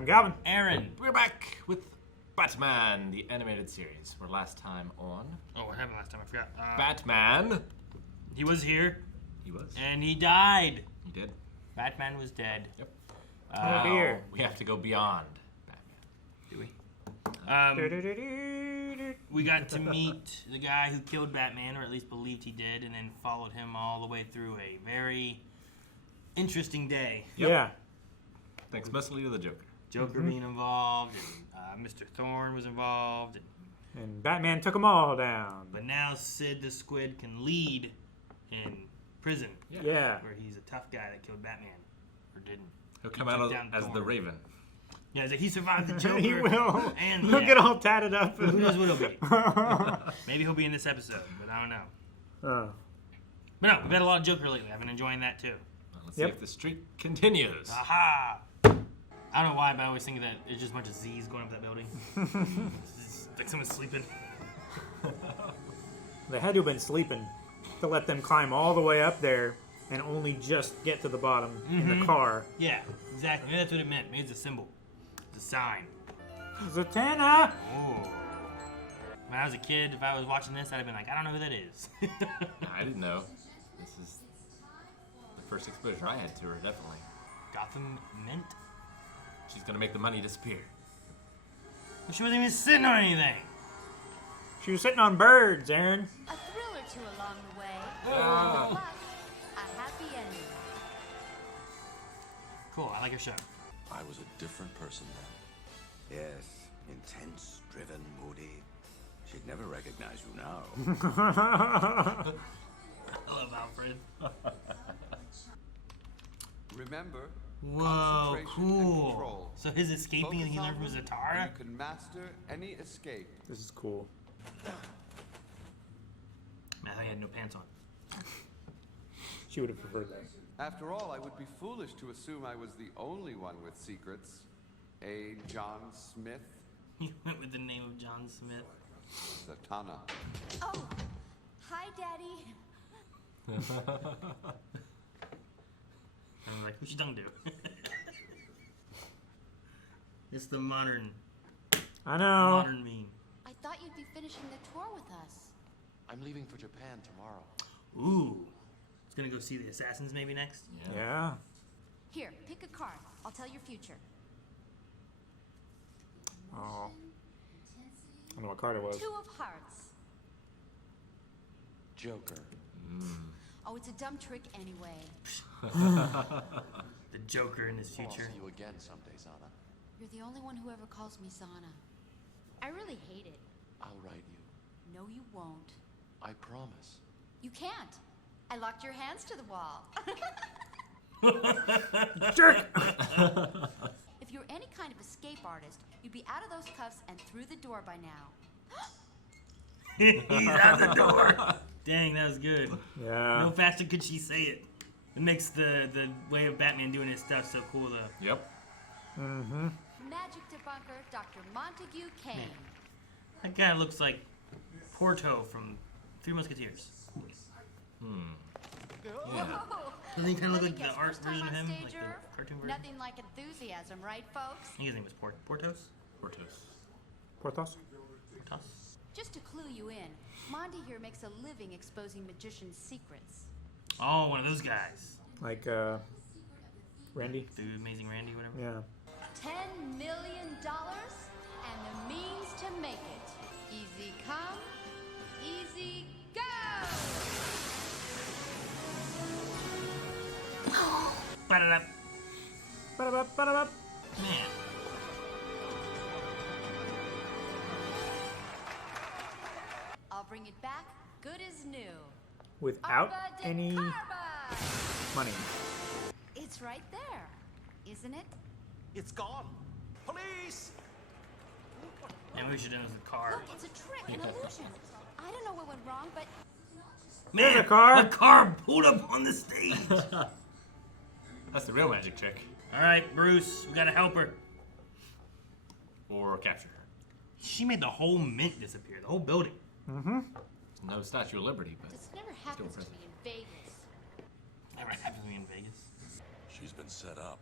I'm Galvin. Aaron. We're back with Batman, the animated series. We're last time on... Oh, what happened last time? I forgot. Batman. He was here. He was. And he died. He did. Batman was dead. Yep. Oh dear. We have to go beyond Batman. Do we? We got to meet the guy who killed Batman, or at least believed he did, and then followed him all the way through a very interesting day. Yep. Yeah. Thanks mostly to the Joker. Joker being involved, and Mr. Thorne was involved. And Batman took them all down. But now Sid the Squid can lead in prison. Yeah. Where he's a tough guy that killed Batman. Or didn't. He'll come out as the Thorne. Raven. Yeah, he survived the Joker. He will. And He'll get all tatted up. Who knows what he'll be? Maybe he'll be in this episode, but I don't know. But no, we've had a lot of Joker lately. I've been enjoying that too. Well, let's see if the streak continues. Aha! I don't know why, but I always think that it's just a bunch of Z's going up that building. It's like someone's sleeping. They had to have been sleeping to let them climb all the way up there and only just get to the bottom in the car. Yeah, exactly. Maybe that's what it meant. Maybe it's a symbol. It's a sign. Zatanna! Oh. When I was a kid, if I was watching this, I'd have been like, I don't know who that is. I didn't know. This is the first exposure I had to her, definitely. Gotham Mint? She's gonna make the money disappear. Well, she wasn't even sitting on anything. She was sitting on birds, Aaron. A thrill or two along the way. Ah. Plus, a happy ending. Cool, I like her show. I was a different person then. Yes, intense, driven, moody. She'd never recognize you now. I love Alfred. Remember, Whoa, concentration and cool. control. So his escaping and he learned from Focus on them, Zatanna? and you can master any escape. This is cool. Man, I thought he had no pants on. She would have preferred that. After all, I would be foolish to assume I was the only one with secrets. A John Smith, He went with the name of John Smith. Zatanna. Oh, hi, Daddy. I'm like, who's your tongue do? It's the modern I know. modern meme. I thought you'd be finishing the tour with us. I'm leaving for Japan tomorrow. Ooh. It's gonna go see the assassins maybe next? Yeah. Here, pick a card. I'll tell your future. Oh. I don't know what card it was. 2 of hearts. Joker. Oh, it's a dumb trick anyway. The Joker in his I'll future. see you again someday, Zana. You're the only one who ever calls me Zana. I really hate it. I'll write you. No, you won't. I promise. You can't. I locked your hands to the wall. Jerk! If you're any kind of escape artist, you'd be out of those cuffs and through the door by now. He's out the door. Dang, that was good. Yeah. No faster could she say it. It makes the way of Batman doing his stuff so cool though. Yep. Mm-hmm. Magic debunker Dr. Montague Kane. That guy looks like Porto from Three Musketeers. Yeah. Doesn't he kind of look like Let me the guess, art first time version of on him? stage, Like the Irv? cartoon version? Nothing like enthusiasm, right, folks? I think his name was Portos? Portos. Porthos? Portos? Just to clue you in, Monty here makes a living exposing magicians' secrets. Oh, one of those guys. Like, Randy? The Amazing Randy, whatever. Yeah. $10 million and the means to make it. Easy come, easy go! Ba-da-da. Ba-da-ba, ba-da-ba. Man. I'll bring it back good as new. Without Arba de any Carba! money. It's right there, isn't it? It's gone. Police! And we should have done with the car. Look, it's a trick, an illusion. I don't know what went wrong, but Man, There's a car. A car pulled up on the stage. That's the real magic trick. All right, Bruce, we gotta help her. Or capture her. She made the whole mint disappear, the whole building. Mm-hmm. No Statue of Liberty, but this never happens to me in Vegas. Never happened to me in Vegas. She's been set up.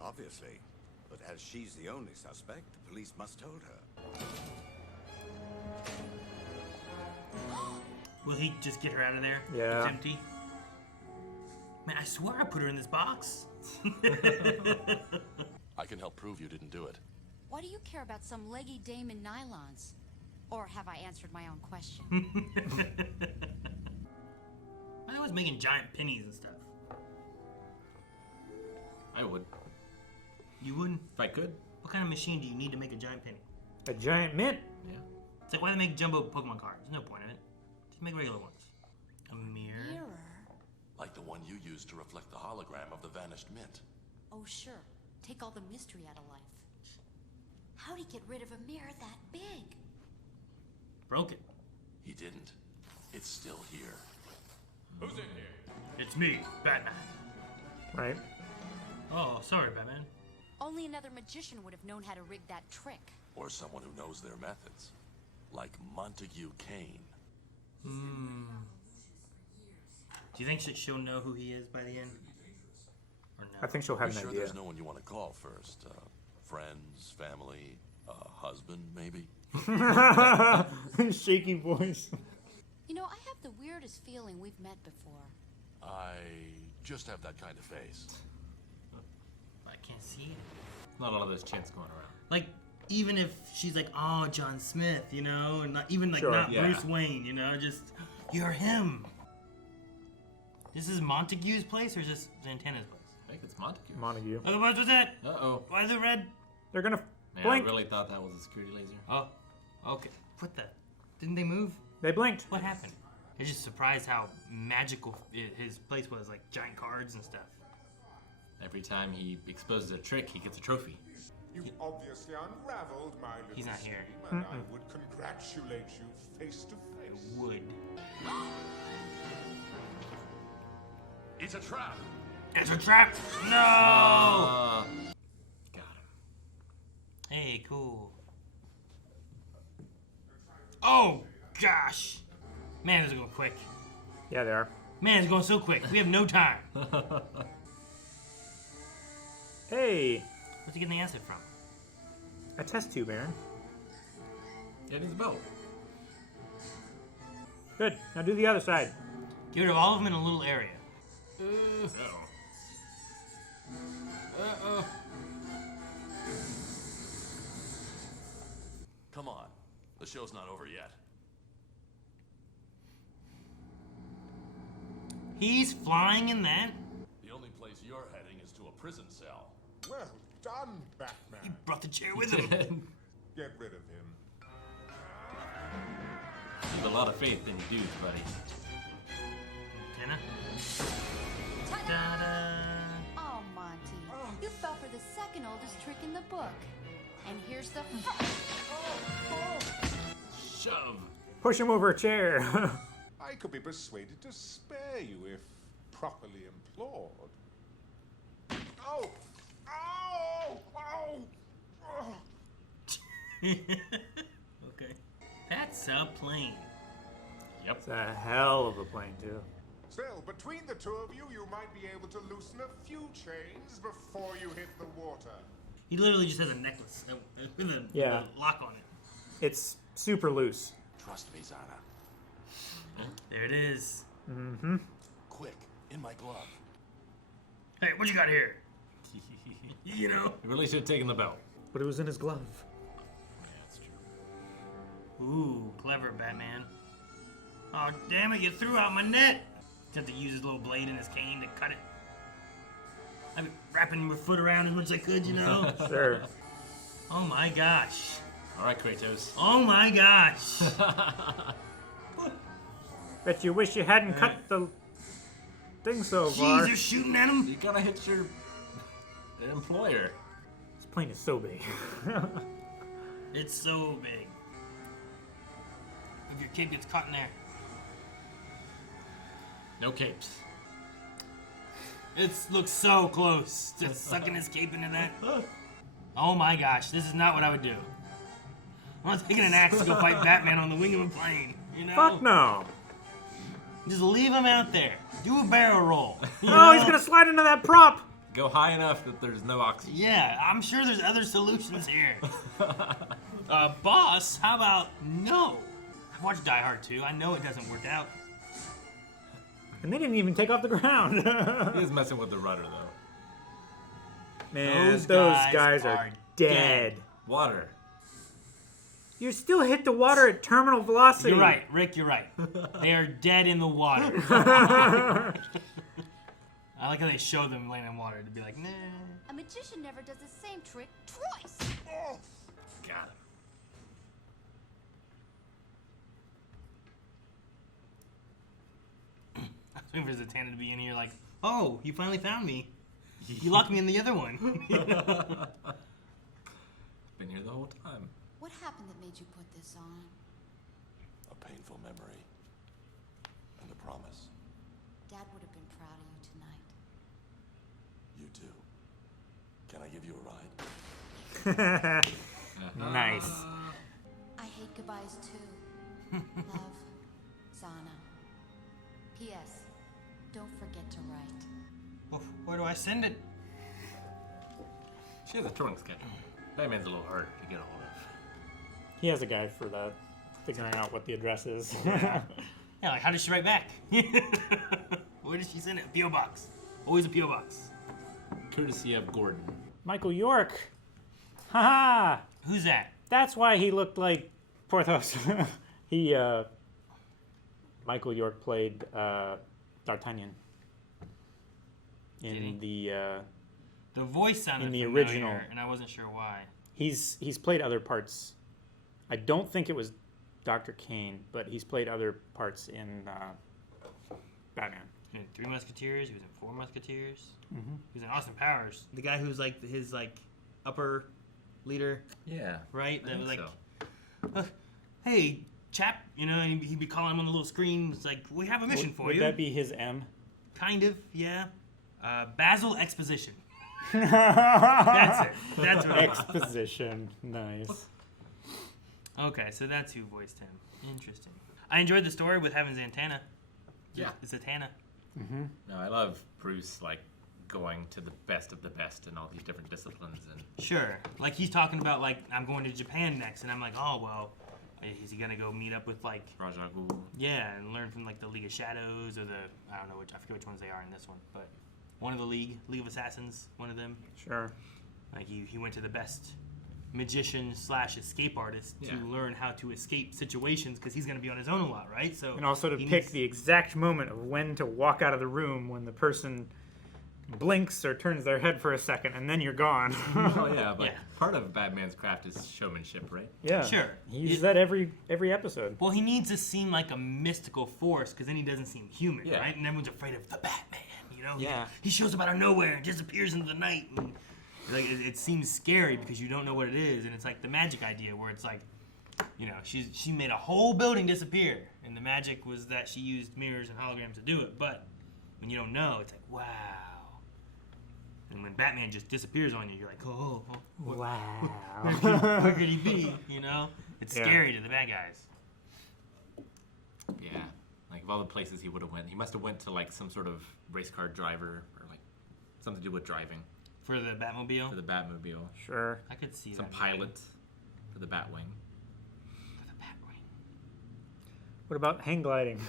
Obviously. But as she's the only suspect, the police must hold her. Will he just get her out of there? Yeah. It's empty. Man, I swear I put her in this box. I can help prove you didn't do it. Why do you care about some leggy dame in nylons? Or have I answered my own question? I was making giant pennies and stuff. I would. You wouldn't? If I could. What kind of machine do you need to make a giant penny? A giant mint. Yeah. It's like, why do they make jumbo Pokemon cards? There's no point in it. Just make regular ones. A mirror? Mirror? Like the one you used to reflect the hologram of the vanished mint. Oh, sure. Take all the mystery out of life. How'd he get rid of a mirror that big? Broke it. He didn't. It's still here. Who's in here? It's me, Batman. Right. Oh, sorry, Batman. Only another magician would have known how to rig that trick. Or someone who knows their methods. Like Montague Kane. Do you think she'll know who he is by the end? Or no? I think she'll have You an sure idea. there's no one you want to call first? Friends, family, husband, maybe? Shaky voice. You know, I have the weirdest feeling we've met before. I just have that kind of face. I can't see it. Not all of those chants going around. Like, even if she's like, oh, John Smith, you know, and not even like Sure, not yeah. Bruce Wayne, you know, just you're him. This is Montague's place or is this Zatanna's place? I think it's Montague. Montague. Oh, what was that? Uh-oh. Why is it red? They're gonna Man, blink. I really thought that was a security laser. Oh, okay. What the? Didn't they move? They blinked. What happened? I was just surprised how magical his place was, like giant cards and stuff. Every time he exposes a trick, he gets a trophy. You've obviously unraveled my little He's not here. scheme, and I would congratulate you face to face. Wood. It's a trap! It's a trap! No! Got him. Hey, cool. Oh, gosh. Man, this is going quick. Yeah, they are. Man, it's going so quick. We have no time. Hey, Where's he getting the acid from? a test tube, Aaron. Yeah, it needs a belt. Good. Now do the other side. Get rid of all of them in a little area. Uh-oh. Uh-oh. Come on. The show's not over yet. He's flying in that? The only place you're heading is to a prison cell. Well done, He Batman. brought the chair with him. Get rid of him. You have a lot of faith in your dudes, buddy. Antenna? Ta-da! Ta-da! Oh, Monty. You fell for the second oldest trick in the book. And here's the Shove. Push him over a chair. I could be persuaded to spare you if properly implored. Oh! Ow! Ow! Oh! Okay. That's a plane. Yep. It's a hell of a plane, too. Still, between the two of you, you might be able to loosen a few chains before you hit the water. He literally just has a necklace with a Yeah. lock on it. It's super loose. Trust me, Zana. There it is. Mm-hmm. Quick, in my glove. Hey, what you got here? You know? You really should have taken the belt. But it was in his glove. Yeah, that's true. Ooh, clever, Batman. Oh, damn it, you threw out my net! Just to use his little blade and his cane to cut it. I've been wrapping my foot around as much as I could, you know? Sure. Oh my gosh. All right, Kratos. Oh my gosh. Bet you wish you hadn't cut the thing so Jeez, far. they're shooting at him. You gotta hit your employer. This plane is so big. It's so big. If your cape gets caught in there. No capes. It looks so close to sucking his cape into that. Oh my gosh, this is not what I would do. I'm not taking an axe to go fight Batman on the wing of a plane. You know? Fuck no. Just leave him out there. Do a barrel roll. you Oh, know? he's gonna slide into that prop. Go high enough that there's no oxygen. Yeah, I'm sure there's other solutions here. Boss, how about no? I've watched Die Hard 2. I know it doesn't work out. And they didn't even take off the ground. He was messing with the rudder, though. Man, Those those guys guys are are dead. Water. You still hit the water at terminal velocity. You're right, Rick, you're right. They are dead in the water. I like how they show them laying in water to be like, nah. A magician never does the same trick twice. Got him. I was waiting for Zatanna to be in here like, oh, you finally found me. You locked me in the other one. Been here the whole time. What happened that made you put this on? A painful memory. And a promise. Dad would have been proud of you tonight. You too. Can I give you a ride? Nice. I hate goodbyes too. Love, Zana. P.S. Don't forget to write. Well, where do I send it? She has a touring schedule. Batman's a little hard to get a hold of. He has a guy for that, figuring out what the address is. Yeah, like how does she write back? Where does she send it? P.O. Box. Always a P.O. Box. Courtesy of Gordon. Michael York. Haha. Who's that? That's why he looked like Porthos. Michael York played D'Artagnan Did he? in the. The voice sounded In the familiar, original. and I wasn't sure why. He's played other parts. I don't think it was Dr. Kane, but he's played other parts in Batman. He was in Three Musketeers. He was in Four Musketeers. Mm-hmm. He was in Austin Powers. The guy who's like his upper leader, Yeah. right? I That was think like, hey chap, and he'd be calling him on the little screen. It's like, we have a mission for Would you. that be his M? Kind of, yeah. Basil Exposition. That's it. That's what it was. Exposition. Nice. Okay, so that's who voiced him. Interesting. I enjoyed the story with having Zatanna. Yeah. Zatanna. No, I love Bruce, going to the best of the best in all these different disciplines. And Sure. Like, he's talking about, I'm going to Japan next, and I'm like, oh, well, is he going to go meet up with, Ra's al Ghul. yeah, and learn from, the League of Shadows, or I don't know, I forget which ones they are in this one, but one of the League of Assassins, one of them. Sure. He went to the best magician / escape artist to Yeah. learn how to escape situations, because he's going to be on his own a lot, right? So And also to he pick needs- the exact moment of when to walk out of the room when the person blinks or turns their head for a second, and then you're gone. Oh, yeah, but Yeah. part of Batman's craft is showmanship, right? Yeah. Sure. He uses that every episode. Well, he needs to seem like a mystical force, because then he doesn't seem human, Yeah. right? And everyone's afraid of the Batman, Yeah. He shows up out of nowhere and disappears into the night. And, it seems scary because you don't know what it is, and it's like the magic idea where it's like, she made a whole building disappear, and the magic was that she used mirrors and holograms to do it. But when you don't know, it's like, wow. And when Batman just disappears on you, you're like, oh, Wow. where could he be? It's Yeah. scary to the bad guys. Yeah. Of all the places he would have went, he must have went to some sort of race car driver or something to do with driving For the Batmobile, for the Batmobile. Sure. I could see Some that. pilot for the Batwing. For the Batwing. What about hang gliding?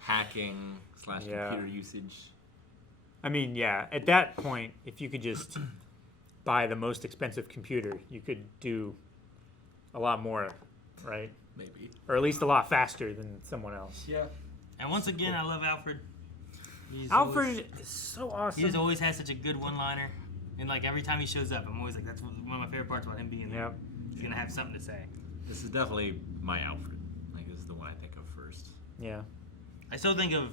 Hacking / Yeah. computer usage. I mean, yeah, at that point, if you could just buy the most expensive computer, you could do a lot more, right? Maybe. Or at least a lot faster than someone else. Yeah. And once again, I love Alfred. He's Alfred is so awesome. He just always has such a good one-liner, and every time he shows up, I'm always like, that's one of my favorite parts about him being there. Yep. He's gonna have something to say. This is definitely my Alfred. This is the one I think of first. Yeah. I still think of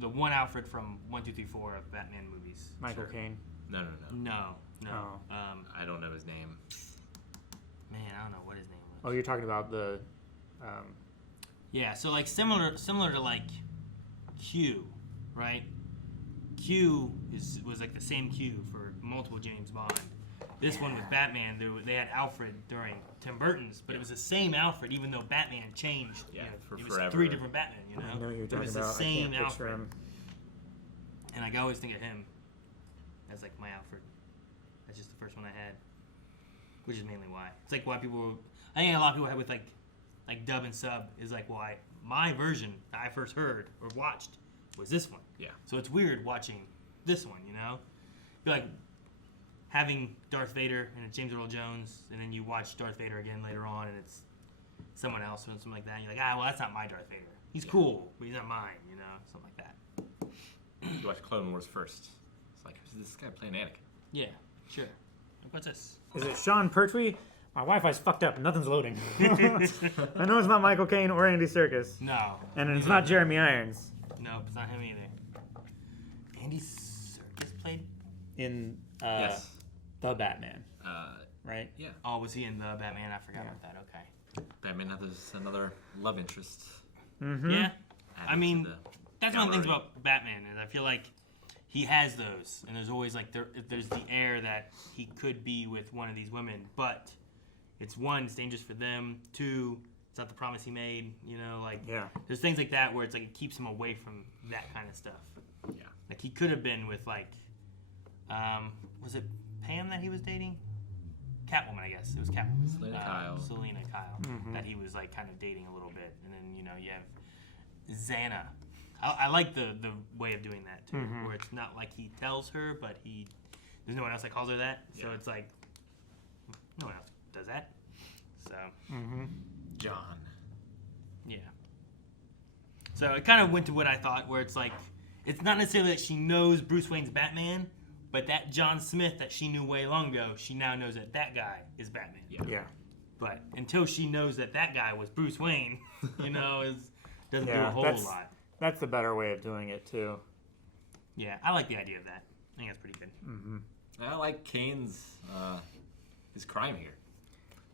the one Alfred from 1, 2, 3, 4 of Batman movies. Michael Caine. No. No. Oh. I don't know his name. Man, I don't know what his name was. Oh, you're talking about the. Yeah, so similar to Q, right? Q was the same Q for multiple James Bond. This one with Batman, they had Alfred during Tim Burton's, but it was the same Alfred, even though Batman changed. Yeah, for it was forever. 3 different Batman. I know who you're it talking was about. the same I can't picture Alfred. him. And like, I always think of him as like my Alfred. That's just the first one I had, which is mainly why. It's like why people. I think a lot of people have with like dub and sub is like why my version that I first heard or watched was this one. Yeah. So it's weird watching this one, you know? You're like having Darth Vader and it's James Earl Jones, and then you watch Darth Vader again later on and it's someone else or something like that. And you're like, well, that's not my Darth Vader. He's cool, but he's not mine, you know? Something like that. You watch Clone Wars first. It's like, who's this guy playing Anakin? Yeah, sure. Like, what's this? Is it Sean Pertwee? My Wi-Fi's fucked up. Nothing's loading. I know it's not Michael Caine or Andy Serkis. No. And it's not Jeremy Irons. Nope, it's not him either. Andy Serkis played? In Yes. The Batman, right? Yeah. Oh, was he in the Batman? I forgot about that. Okay. Batman has another love interest. Mm-hmm. Yeah. added I to mean, the that's one of the things gallery. about Batman is I feel like he has those, and there's always like there's the air that he could be with one of these women, but it's one, it's dangerous for them. Two, it's not the promise he made. You know, like Yeah. there's things like that where it's like it keeps him away from that kind of stuff. Yeah. Like he could have been with like, was it Pam that he was dating? Catwoman, I guess. It was Catwoman. Selena Kyle. Selena Kyle. That he was like kind of dating a little bit. And then, you know, you have Zatanna. I like the way of doing that too, where it's not like he tells her, but there's no one else that calls her that. So Yeah. it's like, no one else does that. So, John. yeah. So it kind of went to what I thought, where it's like, it's not necessarily that she knows Bruce Wayne's Batman, but that John Smith that she knew way long ago, she now knows that that guy is Batman. Yeah. Yeah. But until she knows that that guy was Bruce Wayne, you know, doesn't do a Yeah, whole that's- lot. That's the better way of doing it too. Yeah, I like the idea of that. I think that's pretty good. I like Kane's his crime here,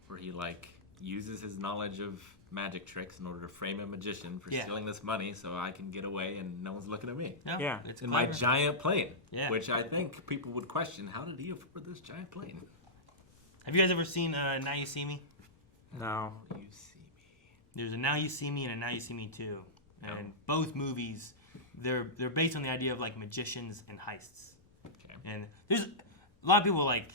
where he like uses his knowledge of magic tricks in order to frame a magician for Yeah. stealing this money, so I can get away and no one's looking at me. No, Yeah. it's In my clever. giant plane, Yeah. which I think people would question: how did he afford this giant plane? Have you guys ever seen Now You See Me? No. You see me. There's a Now You See Me and a Now You See Me 2. And both movies, they're based on the idea of like magicians and heists. Okay. And there's a lot of people like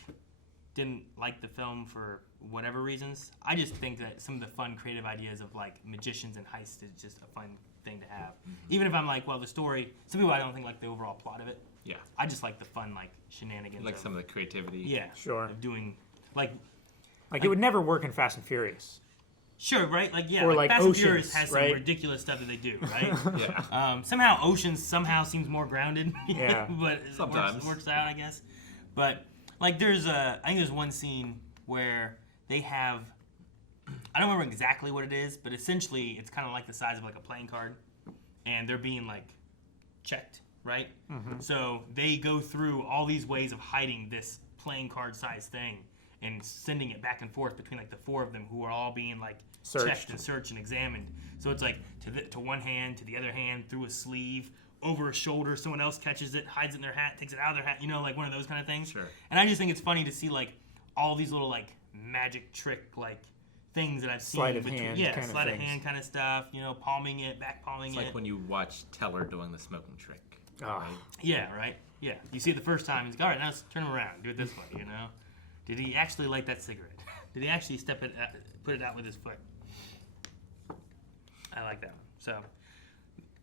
didn't like the film for whatever reasons. I just think that some of the fun creative ideas of like magicians and heists is just a fun thing to have. Even if I'm like, well, the story, some people I don't think like the overall plot of it. Yeah. I just like the fun like shenanigans. Like of, some of the creativity. yeah, Sure. of doing like Like it would never work in Fast and Furious. sure, right? Like yeah, Or like like Fast and Oceans, Furious has some right? ridiculous stuff that they do, right? Yeah. Somehow Oceans somehow seems more grounded. Yeah. But it Sometimes. works out, I guess. But like I think there's one scene where they have, I don't remember exactly what it is, but essentially it's kind of like the size of like a playing card, and they're being like checked, right? So they go through all these ways of hiding this playing card size thing and sending it back and forth between like the four of them, who are all being like Searched. checked and searched and examined. So it's like to one hand, to the other hand, through a sleeve, over a shoulder. Someone else catches it, hides it in their hat, takes it out of their hat. You know, like one of those kind of things. Sure. And I just think it's funny to see like all these little like magic trick like things that I've seen. Sleight of hand yeah, kind of sleight of things. hand kind of stuff. You know, palming it, back palming It's it. like when you watch Teller doing the smoking trick. Oh. Yeah, right. Yeah, you see it the first time. He's like, all right, now let's turn him around. Do it this way. You know, did he actually light that cigarette? Did he actually put it out with his foot? I like that one. So,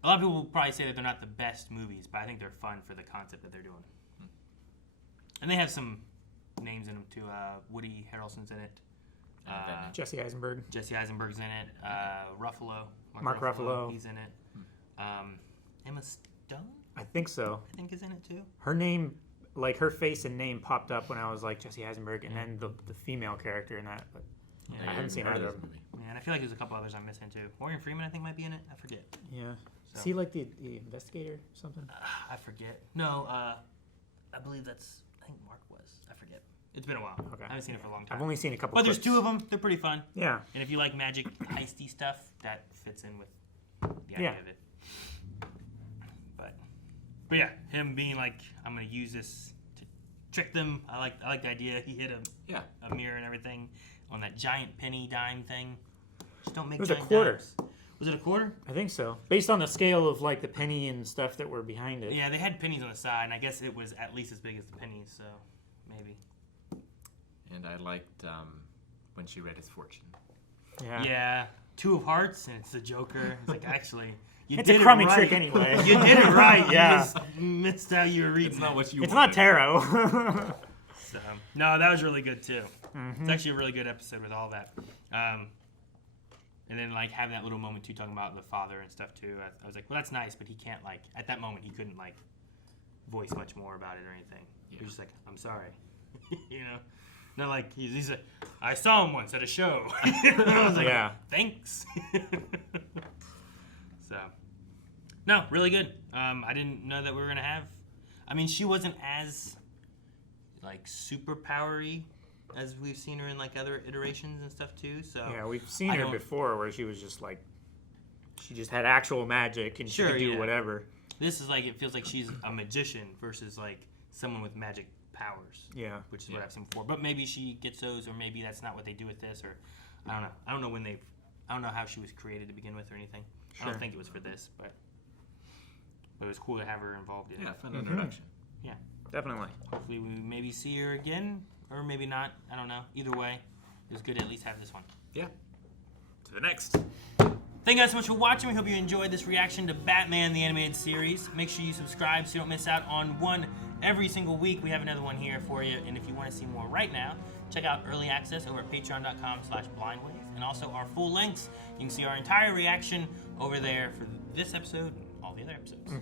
a lot of people will probably say that they're not the best movies, but I think they're fun for the concept that they're doing. And they have some names in them too. Woody Harrelson's in it. Jesse Eisenberg. Jesse Eisenberg's in it. Ruffalo. Mark Ruffalo. He's in it. Emma Stone, I think so. I think, is in it too. Her name, like her face and name popped up when I was like Jesse Eisenberg, and then the female character in that. But I haven't seen either of them. Yeah, and I feel like there's a couple others I'm missing too. Morgan Freeman, I think, might be in it. I forget. Yeah. So. Is he like the investigator or something? I forget. No, I believe that's. I think Mark was. I forget. It's been a while. Okay. I haven't seen it for a long time. I've only seen a couple. But there's clips. two of them. They're pretty fun. Yeah. And if you like magic heisty stuff, that fits in with the idea Yeah. of it. But yeah, him being like, I'm gonna use this to trick them. I like the idea. He hit a mirror and everything on that giant penny dime thing. Just don't make It was a giant quarter. dimes. Was it a quarter? I think so. Based on the scale of like the penny and stuff that were behind it. Yeah, they had pennies on the side, and I guess it was at least as big as the pennies, so maybe. And I liked when she read his fortune. Yeah. Yeah, 2 of hearts, and it's the Joker. It's like, actually, you It's did a crummy it right. trick anyway. You did it right. Yeah. You just missed how you were reading. It's not what you It's wanted. not tarot. So, no, that was really good too. Mm-hmm. It's actually a really good episode with all that. And then like having that little moment too, talking about the father and stuff too. I was like, well, that's nice, but he can't like at that moment he couldn't like voice much more about it or anything. He was just like, I'm sorry, you know. Not like he's like, I saw him once at a show. I was like, Yeah. thanks. So, no, really good. I didn't know that we were gonna have. I mean, she wasn't as like super powery as we've seen her in like other iterations and stuff too. So Yeah, we've seen I her don't- before where she was just like, she just had actual magic and she Sure, could do yeah. whatever. This is like it feels like she's a magician versus like someone with magic powers. Yeah. Which is what I've seen before. But maybe she gets those, or maybe that's not what they do with this, or I don't know. I don't know when they've. I don't know how she was created to begin with or anything. I Sure. don't think it was for this, but it was cool to have her involved in Yeah, it. fun introduction. Yeah. Definitely. Hopefully we maybe see her again, or maybe not. I don't know. Either way, it was good to at least have this one. Yeah. To the next. Thank you guys so much for watching. We hope you enjoyed this reaction to Batman the Animated Series. Make sure you subscribe so you don't miss out on one every single week. We have another one here for you. And if you want to see more right now, check out Early Access over at patreon.com/blindwave. And also our full lengths. You can see our entire reaction over there for this episode and all the other episodes.